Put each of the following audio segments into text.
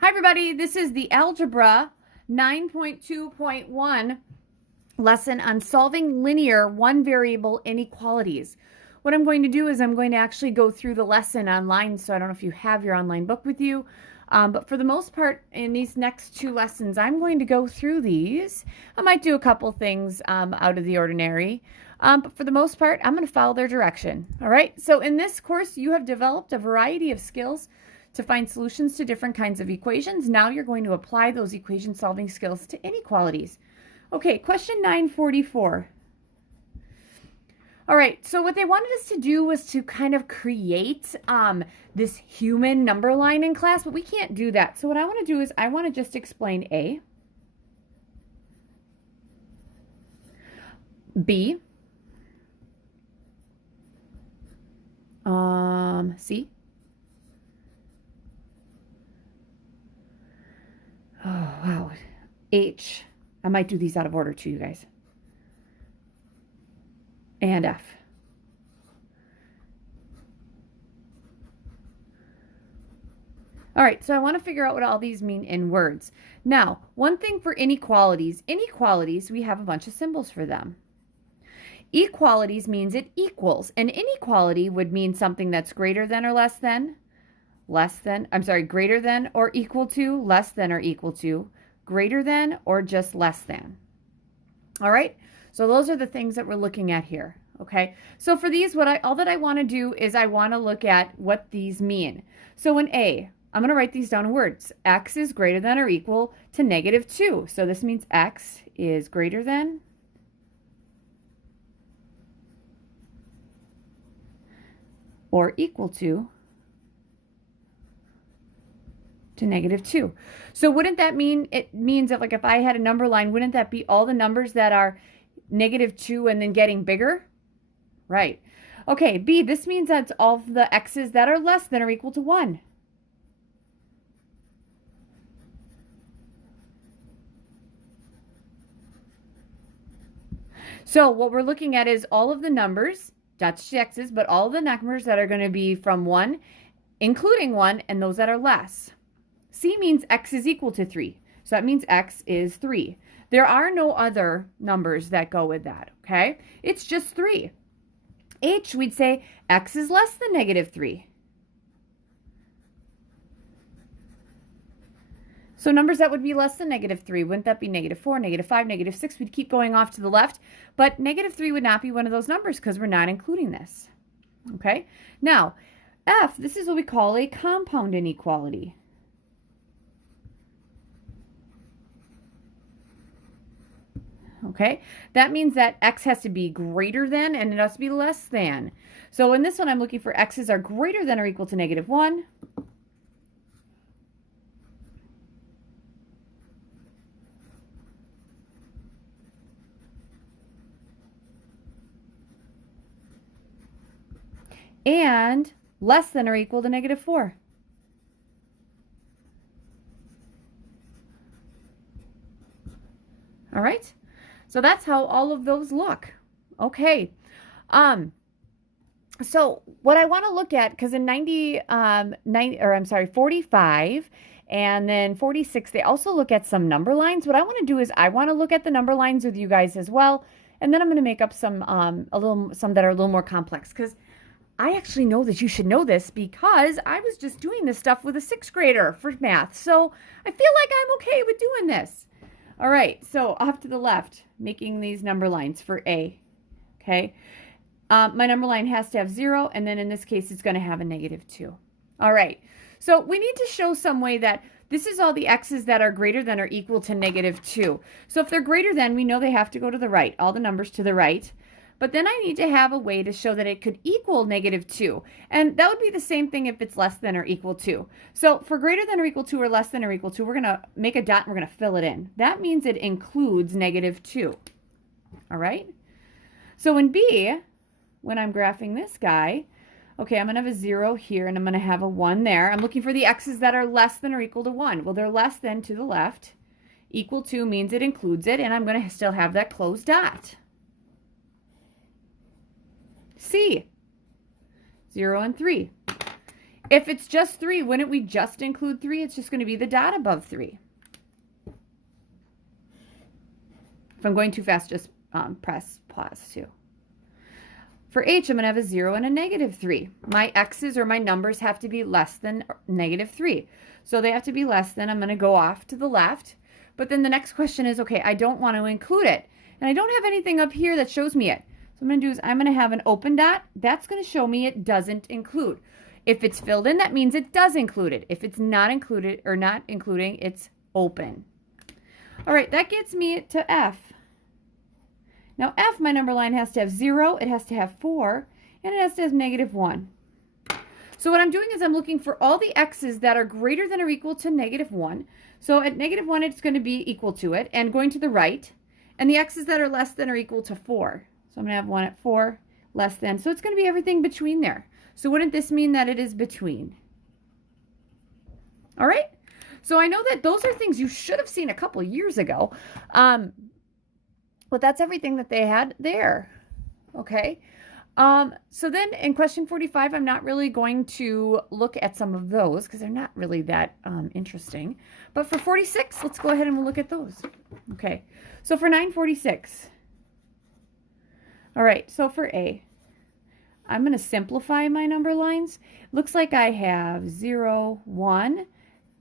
Hi everybody, this is the Algebra 9.2.1 lesson on solving linear one variable inequalities. What I'm going to do is I'm going to actually go through the lesson online, so I don't know if you have your online book with you, but for the most part in these next two lessons I'm going to go through these. I might do a couple things out of the ordinary, but for the most part I'm going to follow their direction. All right, so in this course you have developed a variety of skills to find solutions to different kinds of equations. Now you're going to apply those equation solving skills to inequalities. Okay, question 944. All right, so what they wanted us to do was to kind of create this human number line in class, but we can't do that. So what I want to do is I want to just explain A, B, C, oh, wow, H. I might do these out of order too, you guys. And F. All right, so I want to figure out what all these mean in words. Now, one thing for inequalities, we have a bunch of symbols for them. Equalities means it equals. An inequality would mean something that's greater than or less than, greater than or equal to, less than or equal to, greater than or just less than. All right, so those are the things that we're looking at here. Okay, so for these, all that I want to do is I want to look at what these mean. So in A, I'm going to write these down in words. X is greater than or equal to -2. So this means X is greater than or equal to -2. So wouldn't that mean, it means that like if I had a number line, wouldn't that be all the numbers that are -2 and then getting bigger? Right. Okay, B, this means that's all of the x's that are less than or equal to 1. So what we're looking at is all of the numbers, that's the x's, but all of the numbers that are going to be from 1, including 1, and those that are less. C means x is equal to 3. So that means x is 3. There are no other numbers that go with that, okay? It's just 3. H, we'd say x is less than -3. So numbers that would be less than -3, wouldn't that be -4, -5, -6? We'd keep going off to the left, but -3 would not be one of those numbers because we're not including this, okay? Now, F, this is what we call a compound inequality. Okay, that means that x has to be greater than and it has to be less than. So in this one, I'm looking for x's are greater than or equal to -1. And less than or equal to -4. All right. So that's how all of those look. Okay. So what I want to look at, because in 45 and then 46, they also look at some number lines. What I want to do is I want to look at the number lines with you guys as well. And then I'm going to make up some that are a little more complex, because I actually know that you should know this because I was just doing this stuff with a 6th grader for math. So I feel like I'm okay with doing this. All right, so off to the left, making these number lines for A, okay? My number line has to have 0, and then in this case, it's going to have a -2. All right, so we need to show some way that this is all the x's that are greater than or equal to -2. So if they're greater than, we know they have to go to the right, all the numbers to the right. But then I need to have a way to show that it could equal -2. And that would be the same thing if it's less than or equal to. So for greater than or equal to or less than or equal to, we're going to make a dot and we're going to fill it in. That means it includes -2. All right? So in B, when I'm graphing this guy, okay, I'm going to have a 0 here and I'm going to have a 1 there. I'm looking for the x's that are less than or equal to 1. Well, they're less than to the left. Equal to means it includes it, and I'm going to still have that closed dot. C, 0 and 3. If it's just 3, wouldn't we just include 3? It's just going to be the dot above 3. If I'm going too fast, just press pause too. For h, I'm going to have a 0 and a negative 3. My x's or my numbers have to be less than negative 3. So they have to be less than. I'm going to go off to the left. But then the next question is, okay, I don't want to include it. And I don't have anything up here that shows me it. So I'm going to do is I'm going to have an open dot. That's going to show me it doesn't include. If it's filled in, that means it does include it. If it's not included or not including, it's open. All right, that gets me to F. Now F, my number line has to have 0, it has to have 4, and it has to have negative 1. So what I'm doing is I'm looking for all the x's that are greater than or equal to negative 1. So at negative 1, it's going to be equal to it, and going to the right. And the x's that are less than or equal to 4. So I'm going to have 1 at 4, less than. So it's going to be everything between there. So wouldn't this mean that it is between? All right? So I know that those are things you should have seen a couple years ago. But that's everything that they had there. Okay? So then in question 45, I'm not really going to look at some of those because they're not really that interesting. But for 46, let's go ahead and we'll look at those. Okay. So for 946. All right. So for A, I'm going to simplify my number lines. Looks like I have 0, 1,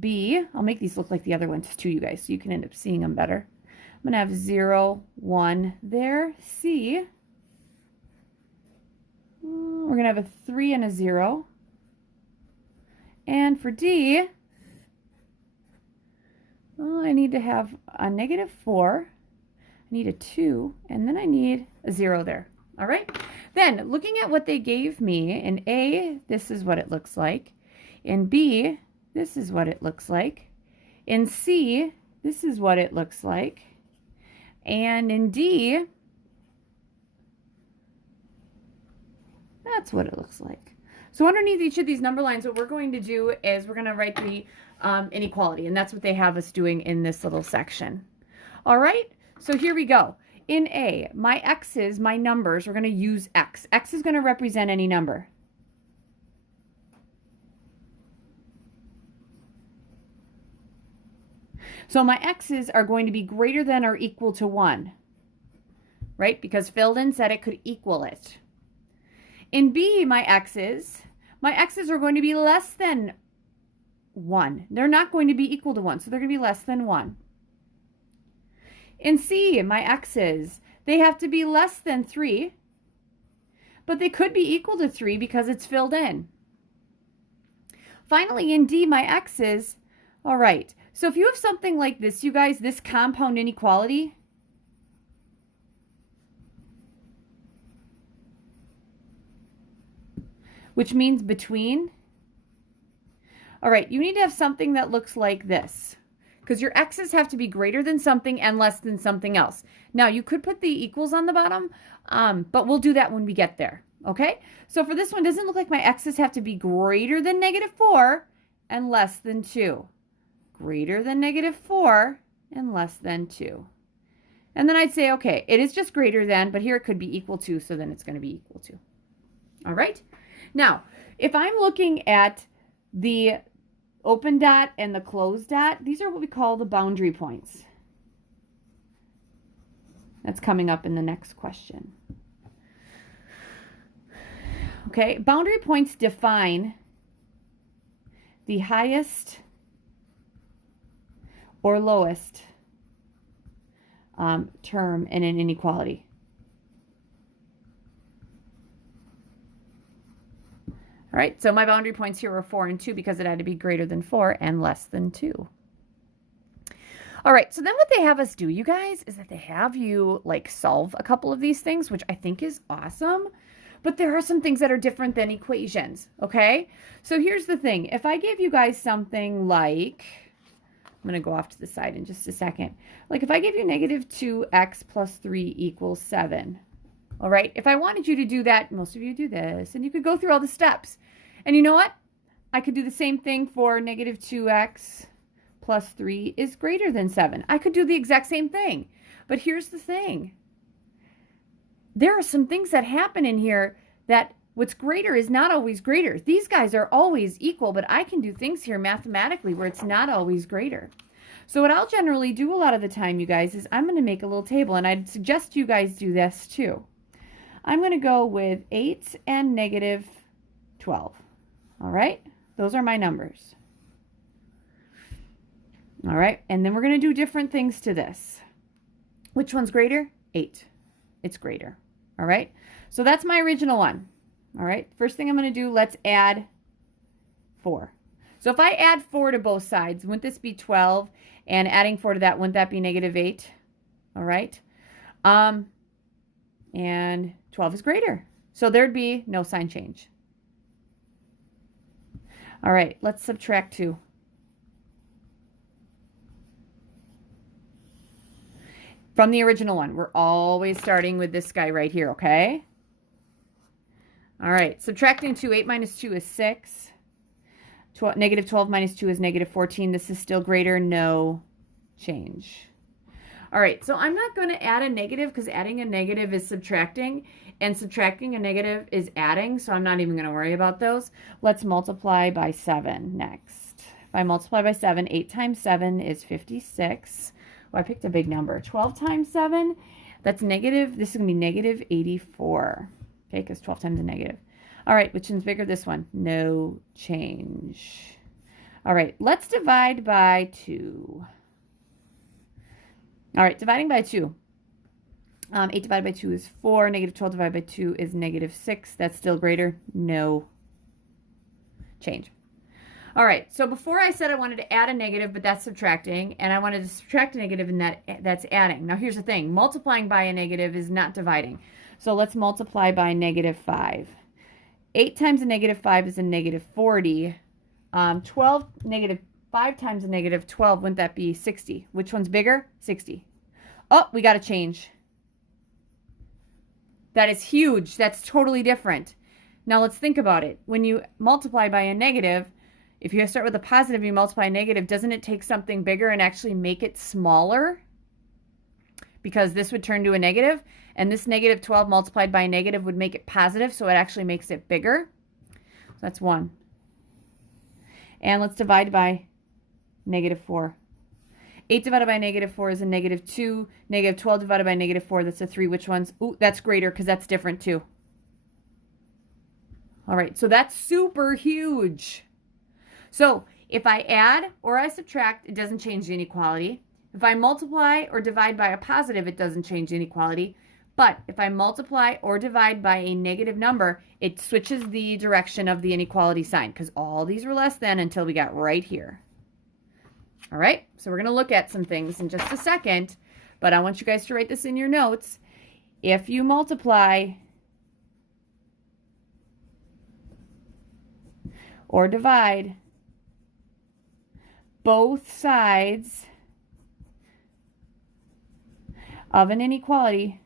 B. I'll make these look like the other ones too, you guys, so you can end up seeing them better. I'm going to have 0, 1 there. C. We're going to have a 3 and a 0. And for D, I need to have a negative 4. I need a 2. And then I need a 0 there. All right. Then looking at what they gave me, in A, this is what it looks like. In B, this is what it looks like. In C, this is what it looks like. And in D, that's what it looks like. So underneath each of these number lines, what we're going to do is we're going to write the inequality. And that's what they have us doing in this little section. All right, so here we go. In A, my x's, my numbers, we're going to use x. X is going to represent any number. So my x's are going to be greater than or equal to 1, right? Because filled in said it could equal it. In B, my x's are going to be less than 1. They're not going to be equal to 1, so they're going to be less than 1. In C, my x's, they have to be less than 3, but they could be equal to 3 because it's filled in. Finally, in D, my x's, all right. So if you have something like this, you guys, this compound inequality, which means between, all right, you need to have something that looks like this because your x's have to be greater than something and less than something else. Now, you could put the equals on the bottom, but we'll do that when we get there, okay? So for this one, it doesn't look like my x's have to be greater than negative 4 and less than 2. Greater than negative 4 and less than 2. And then I'd say, okay, it is just greater than, but here it could be equal to, so then it's going to be equal to. All right? Now, if I'm looking at the open dot and the closed dot, these are what we call the boundary points. That's coming up in the next question. Okay, boundary points define the highest or lowest term in an inequality. All right, so my boundary points here were 4 and 2 because it had to be greater than 4 and less than 2. All right, so then what they have us do, you guys, is that they have you like solve a couple of these things, which I think is awesome. But there are some things that are different than equations, okay? So here's the thing. If I gave you guys something like, I'm going to go off to the side in just a second. Like if I gave you negative 2x plus 3 equals 7. All right, if I wanted you to do that, most of you do this, and you could go through all the steps. And you know what? I could do the same thing for negative 2x plus 3 is greater than 7. I could do the exact same thing. But here's the thing. There are some things that happen in here that what's greater is not always greater. These guys are always equal, but I can do things here mathematically where it's not always greater. So what I'll generally do a lot of the time, you guys, is I'm going to make a little table, and I'd suggest you guys do this too. I'm going to go with 8 and negative 12. All right? Those are my numbers. All right? And then we're going to do different things to this. Which one's greater? 8. It's greater. All right? So that's my original one. All right? First thing I'm going to do, let's add 4. So if I add 4 to both sides, wouldn't this be 12? And adding 4 to that, wouldn't that be negative 8? All right? And 12 is greater. So there'd be no sign change. All right, let's subtract 2. From the original one, we're always starting with this guy right here, okay? All right, subtracting 2, 8 minus 2 is 6. Negative 12 minus 2 is negative 14. This is still greater, no change. All right, so I'm not going to add a negative because adding a negative is subtracting, and subtracting a negative is adding, so I'm not even going to worry about those. Let's multiply by 7 next. If I multiply by 7, 8 times 7 is 56. Well, I picked a big number. 12 times 7, that's negative. This is going to be negative 84, okay, because 12 times a negative. All right, which one's bigger? This one. No change. All right, let's divide by 2. All right, dividing by 2. 8 divided by 2 is 4. Negative 12 divided by 2 is negative 6. That's still greater. No change. All right, so before I said I wanted to add a negative, but that's subtracting, and I wanted to subtract a negative, and that's adding. Now, here's the thing. Multiplying by a negative is not dividing. So let's multiply by negative 5. 8 times a negative 5 is a negative 40. negative 5 times a negative 12, wouldn't that be 60? Which one's bigger? 60. Oh, we got to change. That is huge. That's totally different. Now let's think about it. When you multiply by a negative, if you start with a positive, you multiply a negative, doesn't it take something bigger and actually make it smaller? Because this would turn to a negative, and this negative 12 multiplied by a negative would make it positive, so it actually makes it bigger. So that's 1. And let's divide by negative 4. 8 divided by negative 4 is a negative 2. Negative 12 divided by negative 4, that's a 3. Which one's? Ooh, that's greater because that's different too. All right, so that's super huge. So if I add or I subtract, it doesn't change the inequality. If I multiply or divide by a positive, it doesn't change the inequality. But if I multiply or divide by a negative number, it switches the direction of the inequality sign because all these were less than until we got right here. All right, so we're going to look at some things in just a second, but I want you guys to write this in your notes. If you multiply or divide both sides of an inequality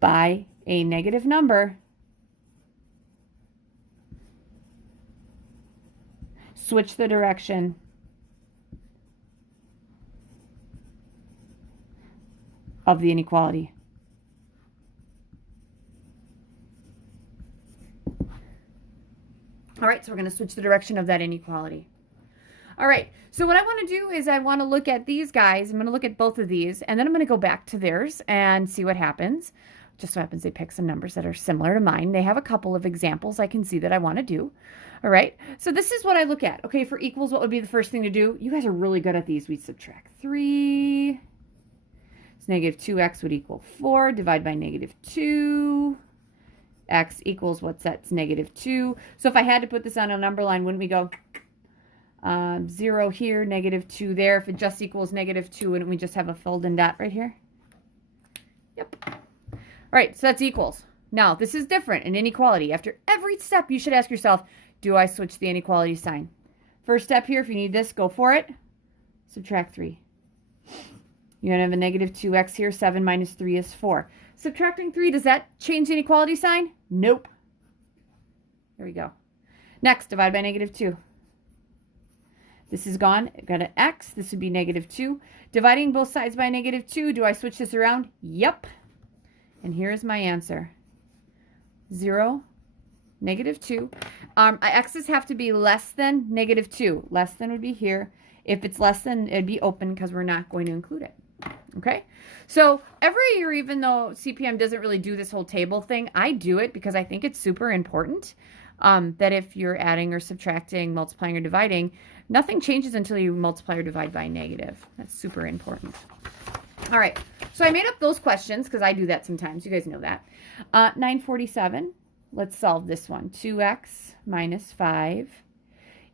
by a negative number, switch the direction of the inequality. All right, so we're going to switch the direction of that inequality. All right, so what I want to do is I want to look at these guys. I'm going to look at both of these, and then I'm going to go back to theirs and see what happens. Just so happens they pick some numbers that are similar to mine. They have a couple of examples I can see that I want to do. All right, so this is what I look at. Okay, for equals, what would be the first thing to do? You guys are really good at these. We'd subtract 3. So negative 2x would equal 4. Divide by negative 2. X equals, what's that? It's negative 2. So if I had to put this on a number line, wouldn't we go 0 here, negative 2 there? If it just equals negative 2, wouldn't we just have a filled in dot right here? Yep. All right, so that's equals. Now, this is different in inequality. After every step, you should ask yourself, do I switch the inequality sign? First step here, if you need this, go for it. Subtract 3. You're going to have a negative 2x here. 7 minus 3 is 4. Subtracting 3, does that change the inequality sign? Nope. There we go. Next, divide by negative 2. This is gone. I've got an x. This would be -2. Dividing both sides by -2. Do I switch this around? Yep. And here's my answer. 0, -2. X's have to be less than -2. Less than would be here. If it's less than, it'd be open because we're not going to include it. Okay, so every year, even though CPM doesn't really do this whole table thing, I do it because I think it's super important that if you're adding or subtracting, multiplying or dividing, nothing changes until you multiply or divide by negative. That's super important. All right, so I made up those questions because I do that sometimes. You guys know that. 947, let's solve this one. 2x minus 5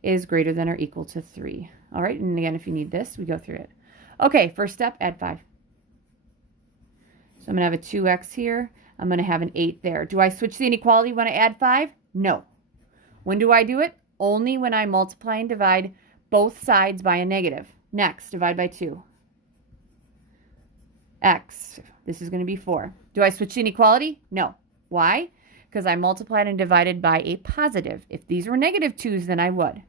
is greater than or equal to 3. All right, and again, if you need this, we go through it. Okay, first step, add 5. So I'm going to have a 2x here. I'm going to have an 8 there. Do I switch the inequality when I add 5? No. When do I do it? Only when I multiply and divide both sides by a negative. Next, divide by 2. X. This is going to be 4. Do I switch the inequality? No. Why? Because I multiplied and divided by a positive. If these were -2's, then I would.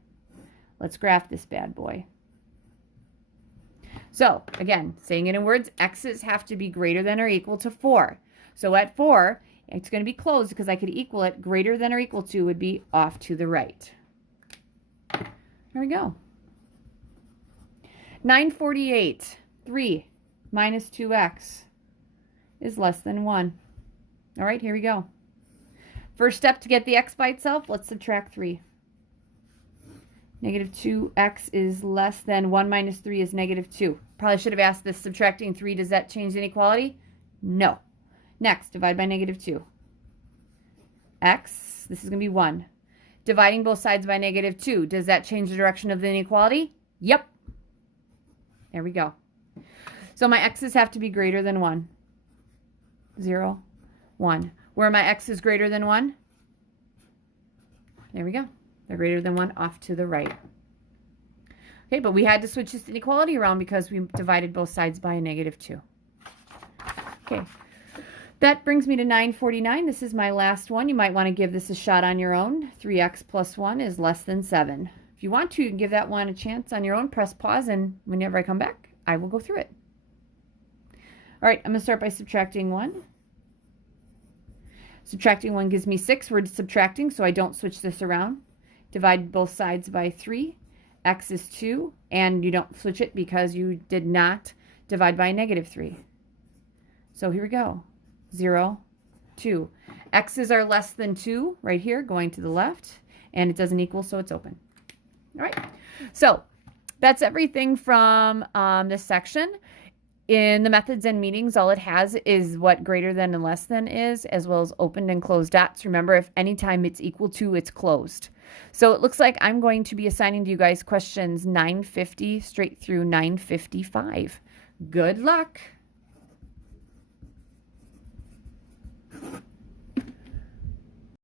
Let's graph this bad boy. So, again, saying it in words, x's have to be greater than or equal to 4. So at 4, it's going to be closed because I could equal it. Greater than or equal to would be off to the right. There we go. 948, 3 minus 2x is less than 1. All right, here we go. First step to get the x by itself, let's subtract 3. -2x is less than 1 minus 3 is -2. Probably should have asked this, subtracting 3, does that change the inequality? No. Next, divide by -2. X, this is going to be 1. Dividing both sides by -2, does that change the direction of the inequality? Yep. There we go. So my x's have to be greater than 1. 0, 1. Where my x is greater than 1? There we go. They're greater than 1 off to the right. Okay, but we had to switch this inequality around because we divided both sides by a -2. Okay, that brings me to 949. This is my last one. You might want to give this a shot on your own. 3x plus 1 is less than 7. If you want to, you can give that one a chance on your own. Press pause, and whenever I come back, I will go through it. All right, I'm going to start by subtracting 1. Subtracting 1 gives me 6. We're subtracting, so I don't switch this around. Divide both sides by 3. X is 2, and you don't switch it because you did not divide by a -3. So here we go. 0, 2. X's are less than 2 right here, going to the left, and it doesn't equal, so it's open. All right, so that's everything from this section. In the methods and meanings, all it has is what greater than and less than is, as well as opened and closed dots. Remember, if anytime it's equal to, it's closed. So it looks like I'm going to be assigning to you guys questions 950 straight through 955. Good luck.